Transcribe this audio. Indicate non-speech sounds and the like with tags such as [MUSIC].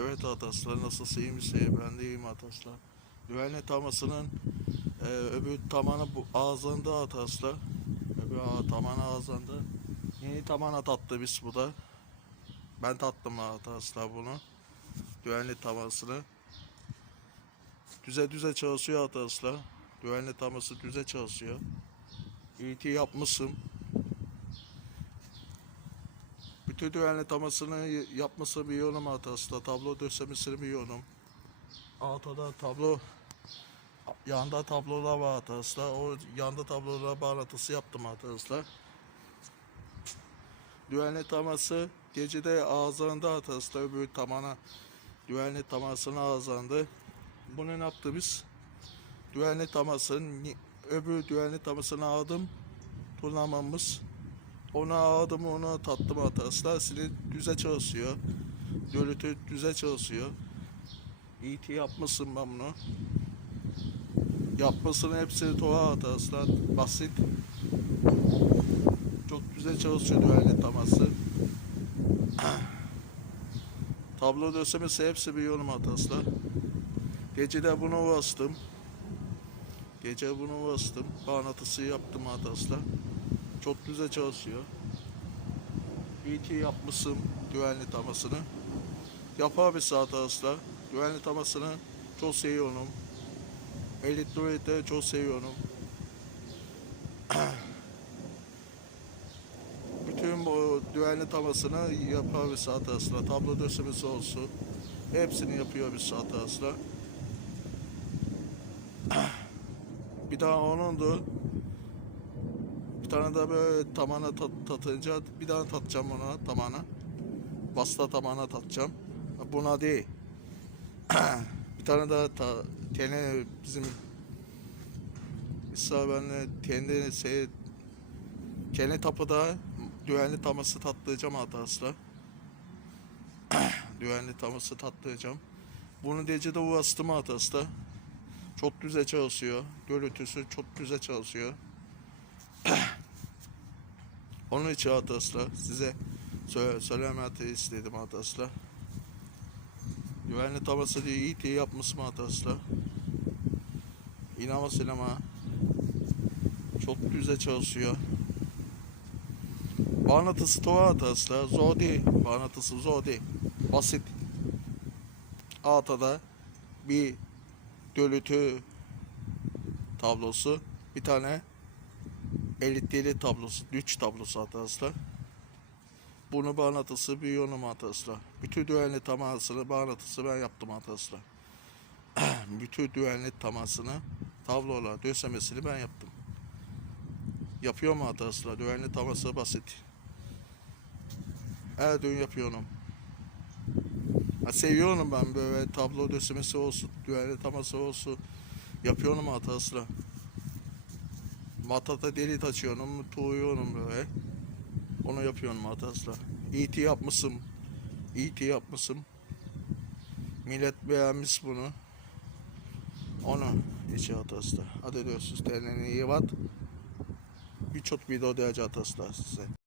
Evet Ataslar nasılsın iyi misin? Ben de iyiyim Ataslar. Güvenlik tamasının e, öbür tamanı bu ağzında Ataslar. Öbür ağa- taman ağzında. Yeni tamana tattı biz bu da. Ben tattım Ataslar bunu. Güvenlik tamasını. Düze düze çalışıyor Ataslar. Güvenlik taması düze çalışıyor. İyi ki yapmışsın. Bütün güvenlik tamasını y- yapması bir yönüm Ataslar. Tablo döşemesini bir yönüm. Altta tablo yanda tablolar var Ataslar. O yanda tablolara bağlantısı yaptım Ataslar. Güvenlik taması gecede ağzında Ataslar öbür tamana güvenlik tamasının ağzında. Bunu ne yaptı biz? Güvenlik tamasının öbür güvenlik tamasını aldım. Turnamamız. Ona aldım onu tattım Ataslar. Sili düze çalışıyor. Gürültü düze çalışıyor. İyi ki yapmışsın ben bunu. Yapmasının hepsi doğa Ataslar. Basit. Çok güzel çalışıyor güvenlik taması. [CLEARS THROAT] Tablo döşemesi hepsi bir yorum Ataslar. Gece de bunu bastım. Gece bunu bastım. Bağnatısı yaptım Ataslar. Çok güzel çalışıyor. İyi ki yapmışsın güvenlik tamasını. Yapar bir saat asla. Güvenlik tamasını çok seviyorum. Elektronik'i de çok seviyorum. [CLEARS THROAT] Bütün bu güvenlik tamasını yapar bir saat asla. Tablo döşemesi olsun. Hepsini yapıyor bir saat asla. Bir daha onun da bir tane de böyle tamana tat, tatınca bir daha tatacağım ona tamana. Basta tamana tatacağım. Buna değil. [CLEARS THROAT] bir tane daha ta, tene bizim İsa benle kendi şey kendi tapıda düğenli taması tatlayacağım hatasla. [CLEARS THROAT] düğenli taması tatlayacağım. Bunu gece de uğraştım hatasla. Çok güzel çalışıyor. Görüntüsü çok güzel çalışıyor. Onun için Atas'la size söyle, söylemeti istedim Atas'la. Güvenli tabası diye iyi diye yapmışım Atas'la. İnanma sinema. Çok güzel çalışıyor. Bağnatısı tova Atas'la. Zor değil. Bağnatısı zor değil. Basit. Altta bir gölütü tablosu. Bir tane elitli tablosu, güç tablosu hatasla. Bunu bağnatısı bir yönüm hatasla. Bütün düğenli tamasını bağnatısı ben yaptım hatasla. [CLEARS THROAT] Bütün düğenli tamasını tablola döşemesini ben yaptım. Yapıyor mu hatasla? Düğenli taması basit. Her gün yapıyorum. Ha, seviyorum ben böyle tablo döşemesi olsun, düğenli taması olsun. Yapıyorum hatasla. Matata delit açıyorum, tuğuyorum böyle. Onu yapıyorum hatasla. İyi ki yapmışım. İyi ki yapmışım. Millet beğenmiş bunu. Onu içi hatasla. Hadi görüşürüz. Kendine iyi bak. Birçok video diyeceğim hatasla size.